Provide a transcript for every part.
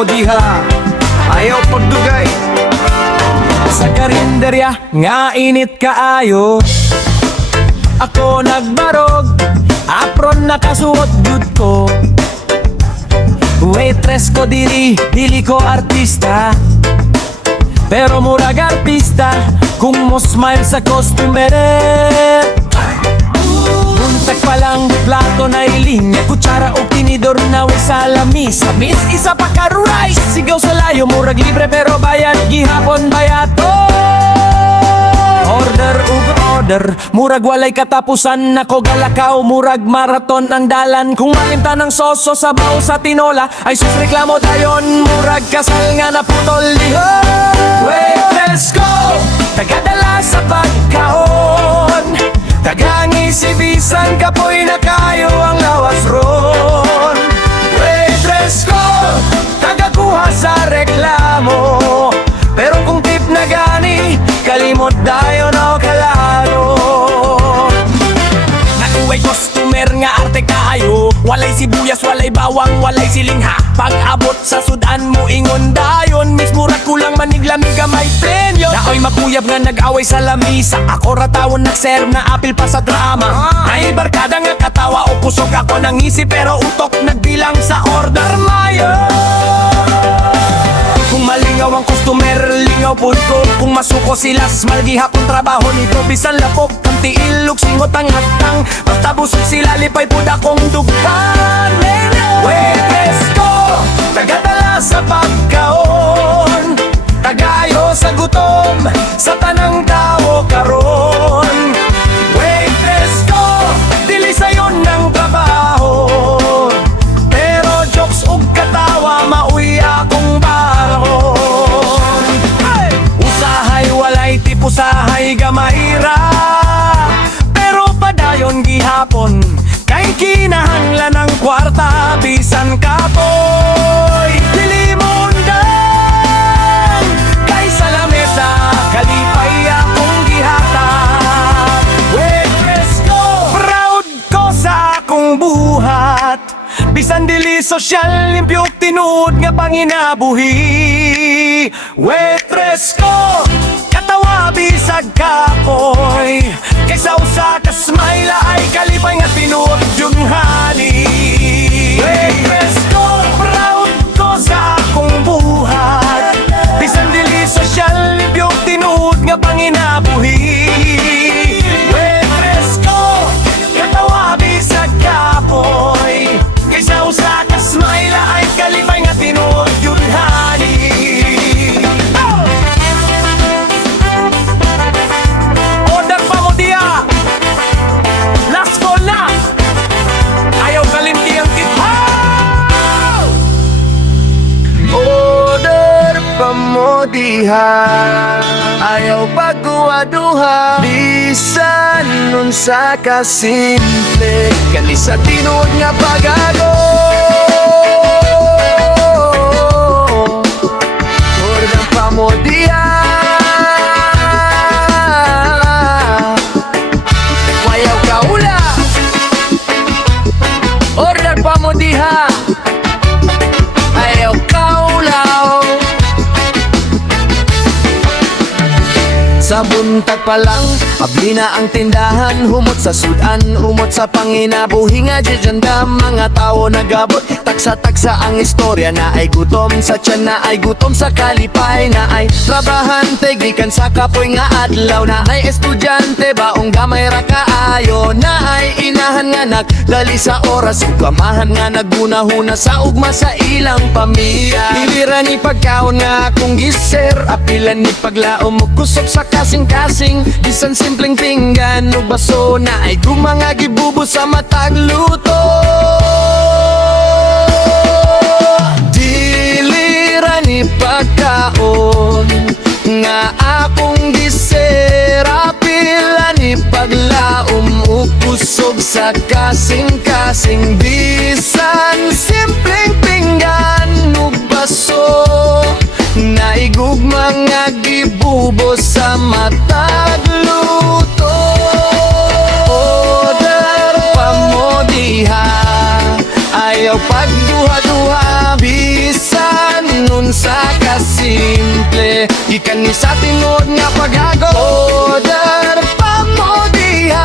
mo diha, ayaw pagdugay. Sa karinderya nga init kaayo, ako nagbarog, apron nakasuot gud ko. Waitress ko dili ko artista, pero murag artista kung mo smile sa customer. Buntak pa lang, plato na ilinya, kutsara o tinidor na way sa lamis. Miss, isa pa ka rice, sigaw sa layo, murag libre pero bayad, gihapon bayad. Order ug order, murag walay katapusan. Nako galakaw, murag maraton ang dalan. Kung malimta ng soso sa baw sa tinola, ay sus reklamo dayon, murag kasal nga naputol diho. Waitress ko, tagadala sa pagkaon, tagangi si bisan kapoy na kayo ang lawas ron. Waitress ko, tagakuha sa reklamo, pero kung tip na gani, kalimot dayon o kalalo. Nakuway customer nga arte kaayo, walay sibuyas, walay bawang, walay silingha. Pag abot sa sudan mo ingon dayon, mis murag kulang maniglamig ka may premyo. Naoy makuyab nga nag-away sa lamisa, ako ratawon nag-serve na apil pa sa drama. Ay barkada nga katawa o kusog ako nang isip, pero utok nagbilang sa order mayo. Kung malingaw ang customer, lingaw po ko. Kung masuko sila, malgiha kong trabaho nito. Bisan lapok, kanti ilog, singot ang hatang. Basta busog sila, lipay po da kong dughan. Waitress ko, tagadala sa pagkaon, tagayo sa gutom, sa tanang tao karon. Waitress ko, dili sayon ng trabaho, pero jokes ug katawa, mauwi akong baron. Usahay walay tip, usahay gamayra, pero padayon gihapon, kay kinahanglan ng kwarta, bisan kapoy dili mo undan. Kay sa lamesa, kalipay akong gihatag. Waitress ko, proud ko sa akong buhat, bisan dili sosyal, limpyok tinuod nga panginabuhi. Waitress ko, katawa bisag kapoy, kaysa usa ka smile ay kalipay nga tinuod yung hani. Waitress ko, proud ko sa akong buhat, bisan dili sosyal, limpyok tinuod nga panginabuhi. Waitress ko, katawa bisag kapoy, kaysa usa ka smile ay kalipay nga tinuod yung hani. Order pa mo diya, last call na, ayaw kalimti ang kitha. Order pa mo diha, ayaw pagduha-duha, bisan nun sa kasimple, kani sa tinuod nga pagago. Order pa mo diha, ayaw kaula. Order pa mo diha, ayaw kaulaw. Sa buntag pa lang, abli na ang tindahan, humot sa sudan, umot sa panginabuhi nga jejanda. Mga tao nagabot, taksa-taksa ang istorya, na ay gutom sa tiyan, na ay gutom sa kalipay, na ay trabahante, gikan sa kapoy nga adlaw, na ay estudyante, baong gamay ra kaayo, na ay inahan nga nagdali sa oras, ug kamahan nga naggunahuna sa ugma sa ilang pamilya. Dili ni pagkaon nga akong giser, apilan ni paglaom ug kusog sa kasing-kasing, bisan simpleng pinggan ug baso, na ay gumanga gibubo sa matag luto. Dili ra ni pagkaon nga akong giser, apila ni paglaom ug kusog sa kasing-kasing, bisan simpleng pinggan ug baso, naigugma nga gibubo sa matag luto. Order pa mo diha, ayaw pagduha-duha, bisan gikan ni sa tingod nga paghago. Order pa mo diha,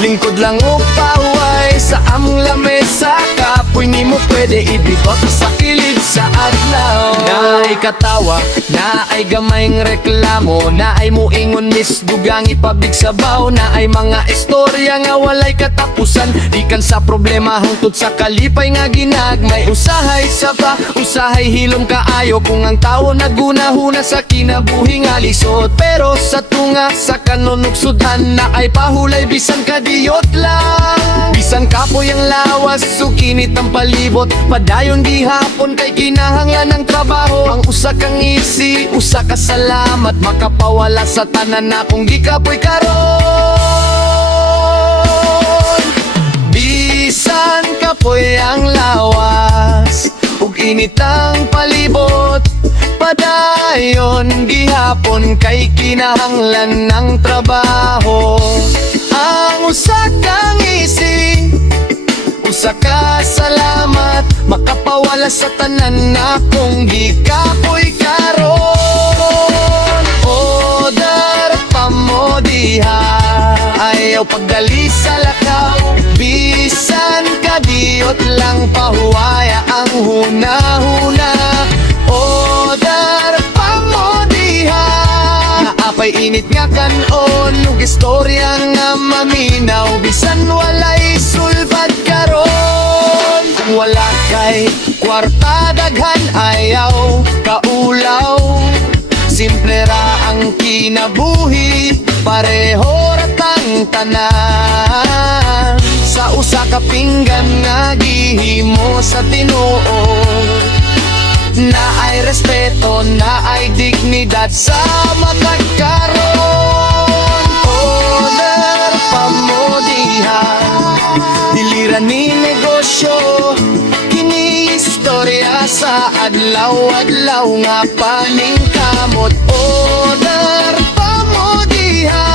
lingkod lang o pahuway sa among lamesa. Kapoy ni mo pwede ibibot sa kilid sa adlaw. Naay katawa, naay gamayng reklamo, naay muingon misdugang ipabig sabaw, naay mga istorya nga walay katapusan. Dikan sa problema hangtod sa kalipay nga ginagmay. Usahay saba, usahay hilom kaayo, kung ang tao nagunahuna sa kinabuhi nga lisod. Pero sa tunga sa kanunugsudan, naay pahulay bisan kadiyot lang. Bisan kapoy ang lawas, sukinit ang palibot, padayon gihapon kay kinahanglan ng trabaho. Ang usa kang isi, usa ka salamat, makapawala sa tanan na kung di kapoy karon. Bisan kapoy ang lawas, ug init ang palibot, padayon gihapon kay kinahanglan ng trabaho. Ang usa kang isi, usa ka salamat, makapawala sa tanan na kung di kapoy karon. Order pa mo diha, ayaw pagdali sa lakaw, bisan kadiyot lang pahuwaya ang huna-huna. Order pa mo diha, naapay init nga kanon, ug istorya nga maminaw, bisan walay sulbad karon. Kung wala kay kwarta daghan ayaw kaulaw, simple ra ang kinabuhi, pareho ratang tanan. Sa usa ka pinggan nga gihimo sa Tinoo, naay respeto, naay dignidad sa matag karon. Order pa mo diha, dilira ni negosyo, kini istorya sa adlaw-adlaw nga paningkamot. Order pa mo diha,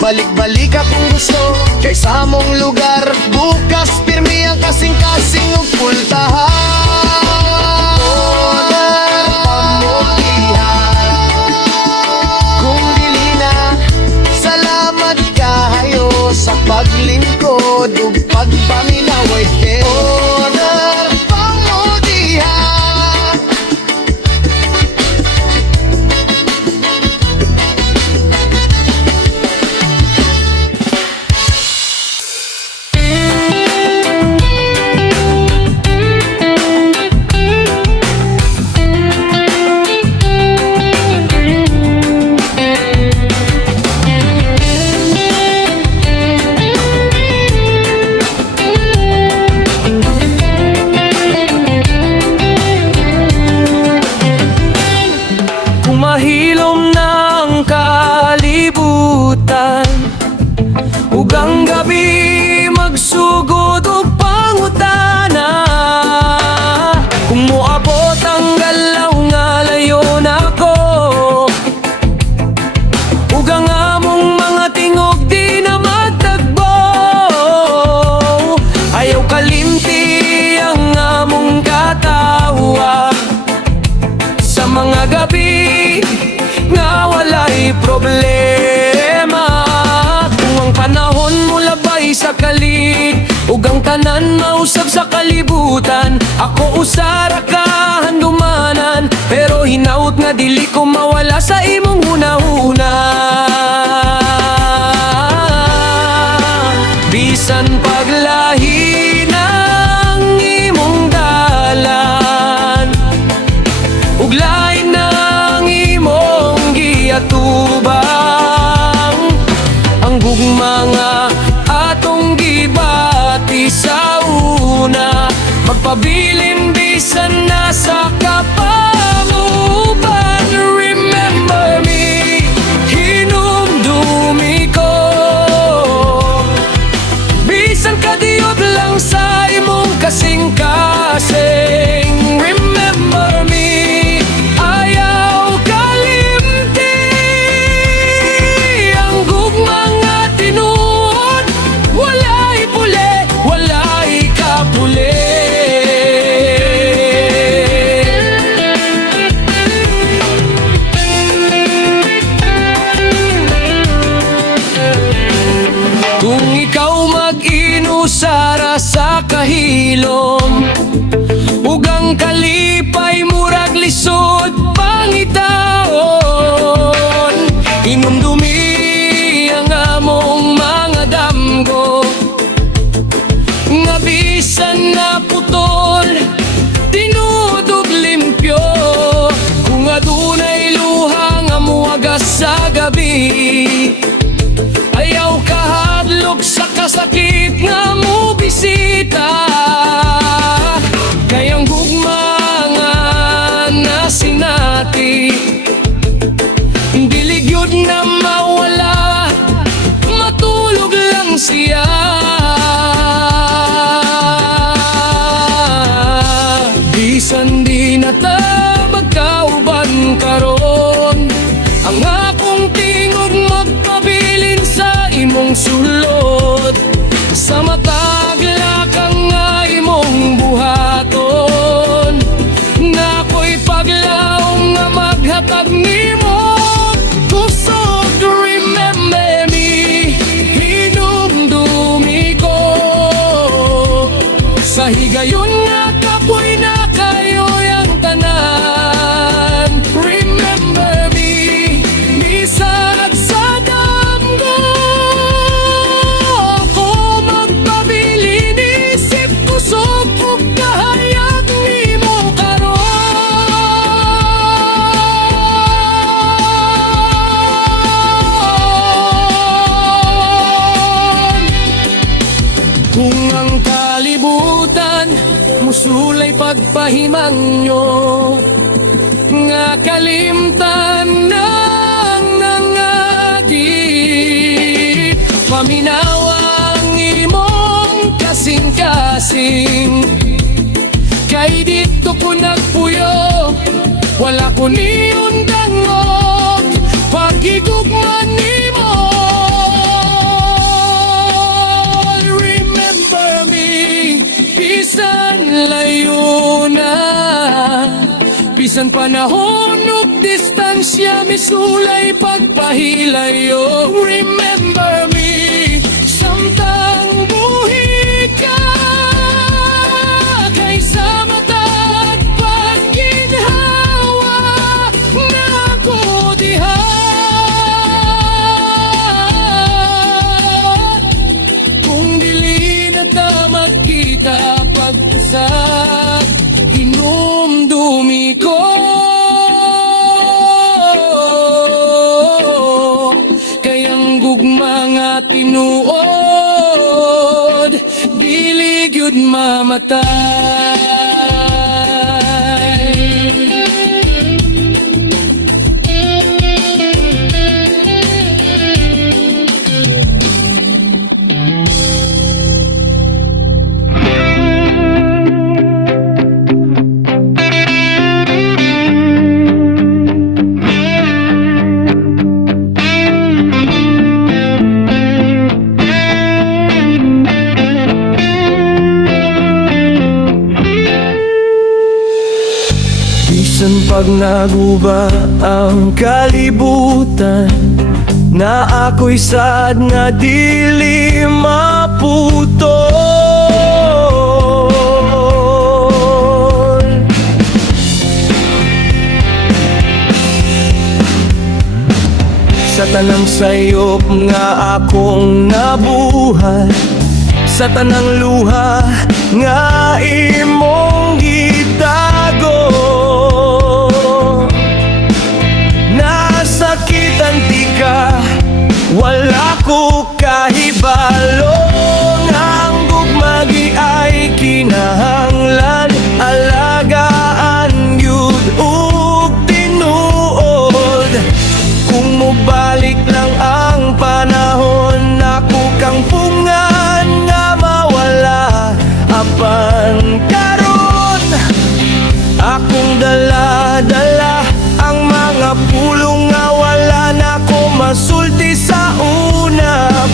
balik-balik akong gusto kay sa among lugar, bukas pirmi ang kasing-kasing ug pultahan. Order pa mo diha, kung dili na, salamat kahayo sa paglingkod ug pagpaminaway. Order pa mo diha, Mahilom ng kalibutan, ug ang gabi magsugod og pangutana. Kung moabot ang galaw nga layon ako, ug ang among mga tingog di na magtagbo. Ayaw kalimti ang among katawa sa mga gabi nga walay problema. Kung ang panahon mo labay sa kalit, ug ang tanan mausab sa kalibutan, ako usara ka handumanan, pero hinaut nga dili ko mawala sa imong hunahuna. Bisan paglahi ng imong dalan, ug lain ng imong giatubang, ang gugma nga atong gibati sa una, magpabilin bisan nasa kapamuban. Remember me, hinumdumi ko, bisan kadiyot lang sa imong kasing-kasing. Remember me, ayaw kalimti ang gugma nga tinuod, walay puli, walay kapuli. pagpahilom. Ugang kalipay murag lisod pangitaon. Inumdumi ang among mga damgo, nga bisan na putol tinudog limpyo. Kung adunay luha nga muwagas sa gabi, ayaw kahadlok sa kasakit nga mo bisita. Kayang gugma nga nasinati, diligyod na mawala, matulog lang siya. Bisan di na ta magkauban karon, ang akong tingog magpabilin sa imong sulod. Sa matag lakang nga imong buhaton, na ako'y paglaong nga maghatag nimo. Kusog remember me, hinumdumi ko sa higayon nga kapoy na kayo ang tanan. Remember me, bisag sa damgo ako magpabilin, isip kusog ug kahayag nimo karon. Kung ang kalibutan musulay pagpahimangyo, nga kalimtan ng nangagit, paminawang imong kasing-kasing. Kay dito ko nagpuyo, wala ko niyon dangog, pagigugman nimo. Remember me, bisan layo na, bisan panahon ug distansya, misulay pagpahilayo. Remember me, samtang buhi ka, kaysa matag pagginhawa na ako diha. Kung dili na ta magkita pag-usap, inumdumi ko kayang gugma nga tinuod, dili gyud mamatay. Bisan pag naguba ang kalibutan, na ako'y sad nga dili maputol. Sa tanang sayop nga akong nabuhat, sa tanang luha nga imong gitago, nasakitan di ka, wala ko kahibalo. Ang gugmagi ay kinahanglan, alagaan yun ug tinuod. Kung mubalik lang ang panahon, ako kang pungan nga mawala. Apan karon akong dala-dala ang mga pulong nga wala na ko masulti sa una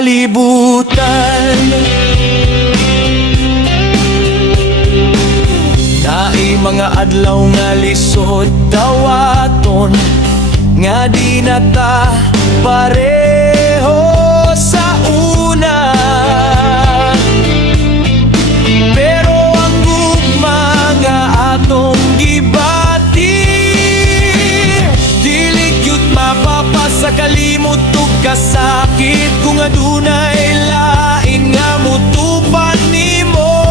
kalibutan. Naay mga adlaw nga lisod dawaton, nga di nata pareho sa una. Pero ang gugma nga atong gibati, dili gyud mapapa sa kalimot ug kasakit. Kung adunay lain nga mutupan nimo,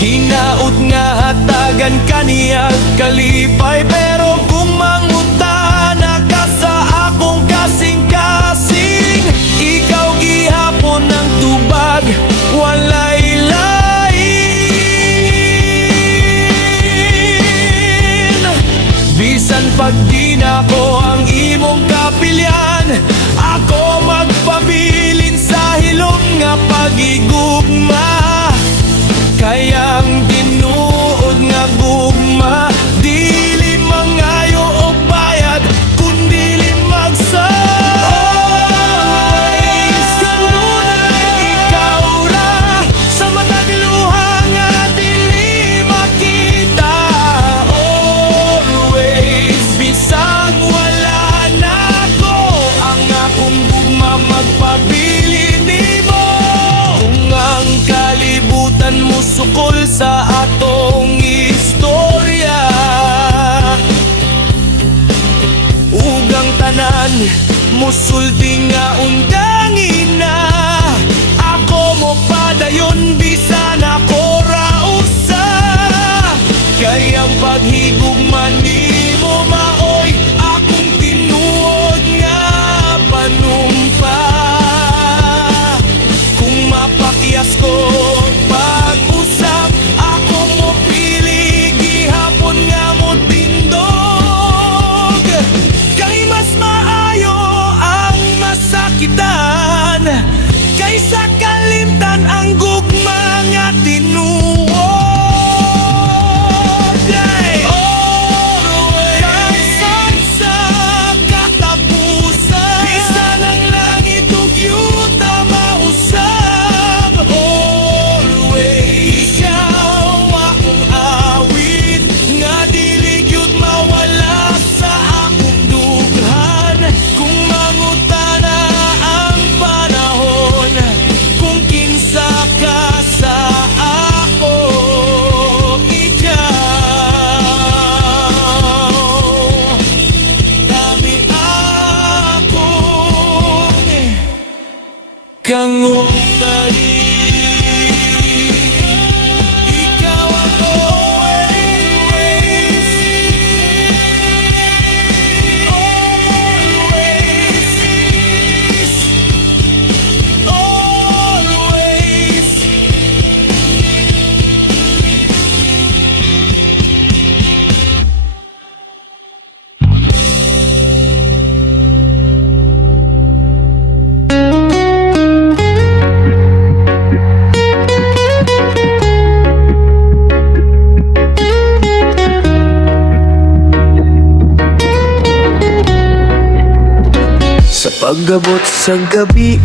hinaut nga hatagan kaniyang kalipay. Pero kung mangutana ka sa akong kasing-kasing, ikaw gihapon ang tubag, walay lain. Bisan pag di na ko ang imong kapilyan, ako magpabilin sa hilom nga pagigugma. Kayang tinuod nga gugma, dili mangayo o bayad, kundili always kanunay ikaw ra, sa matag luha nga dili makita. Always, bisag wala na ko, ang akong gugma magpabilin nimo. Kung ang kalibutan mo sukol sa atong istorya, ugang tanan musulti nga undangin na, ako mo padayon bisan ako ra usa. Kayang paghigugma nimo maoy akong tinuod nga panumpa. Kung mapakyas ko pag-usap, ako mo pili gihapon nga mo tindog. Kay mas maayo ang masakitan, kaysa kalimtan ang gugma nga tinuod. Ay, always, hanggang sa katapusan, bisan ang langit ug yuta mausap. Always, ikaw akong awit, nga dili gyud mawala sa akong dughan. Kung mangutana ang panahon, kung kinsa ka sa ako, ikaw kami akong kangutali. Ikaw ang always, always, always. Sa pag-abot sa gabi,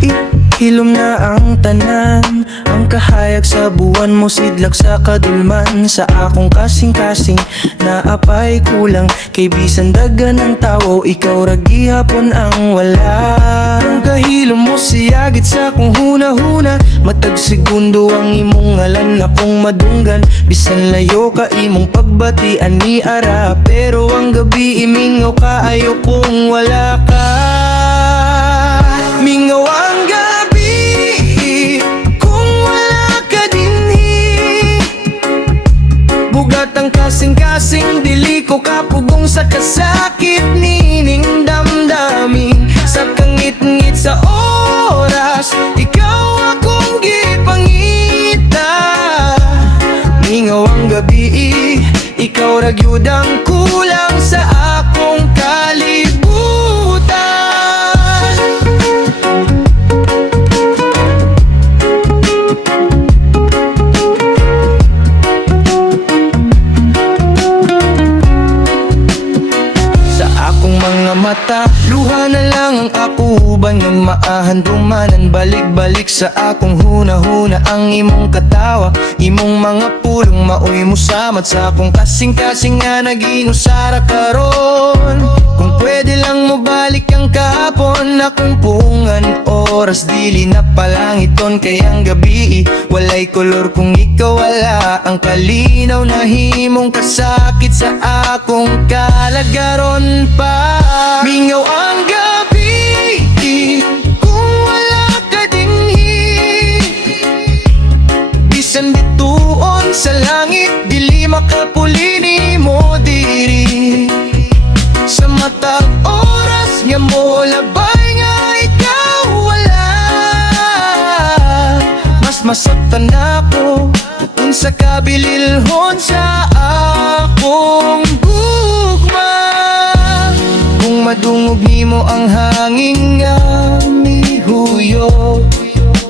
hilom na ang tanan. Ang kahayag sa buwan mo sidlak sa kadulman. Sa akong kasing-kasing naapay kulang, kay bisan dagan ang tao, ikaw ra gihapon ang wala. Ang kahilom mo siyagit sa kong huna-huna, matag segundo ang imong ngalan akong madunggan. Bisan layo ka imong pagbatian ni ara, pero ang gabi imingaw ka, ayo kung wala ka. Mingaw ang gabi kung wala ka dinhi. Bugat ang kasing-kasing, dili ko kapugong sa kasakit nining damdamin. Sa kangit-ngit sa oras, ikaw akong gipangita. Mingaw ang gabi, ikaw ra gyud ang kulang sa akong kalibutan. Sa akong mga mga mata. Luha na lang ang ako ba nga maahandumanan. Balik-balik sa akong huna-huna ang imong katawa. Imong mga pulong maoy mo samat sa akong kasing-kasing nga naging usara karon. Kung pwede lang mo balik ang kahapon, akong pungan oras dili na palangiton. Kayang gabi walay kolor kung ikaw wala. Ang kalinaw na himong kasakit sa akong kalagaron pa. Mingaw ang gabi kung wala ka dinhi. Bisan bituon sa langit dili makapulini mo diri. Sa matag oras nga mo labay nga ikaw wala. Mas masaktan ako unsa kabililhon sa akong gugma. Kung madungog nimo ang hangin nga mihuyo,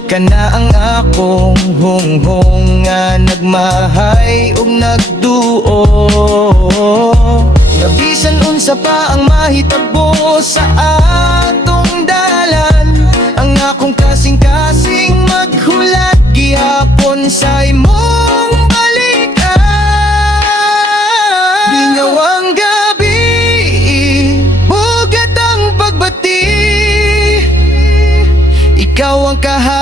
kana ang akong hunghong nga nagmahay ug nagduo. Nabisan unsa pa ang mahitabo sa atong dalan. Ang akong kasing-kasing maghulat gihapon sa imong balikan. Mingaw ang gabi, bugat ang pagbati. Ikaw ang kahapon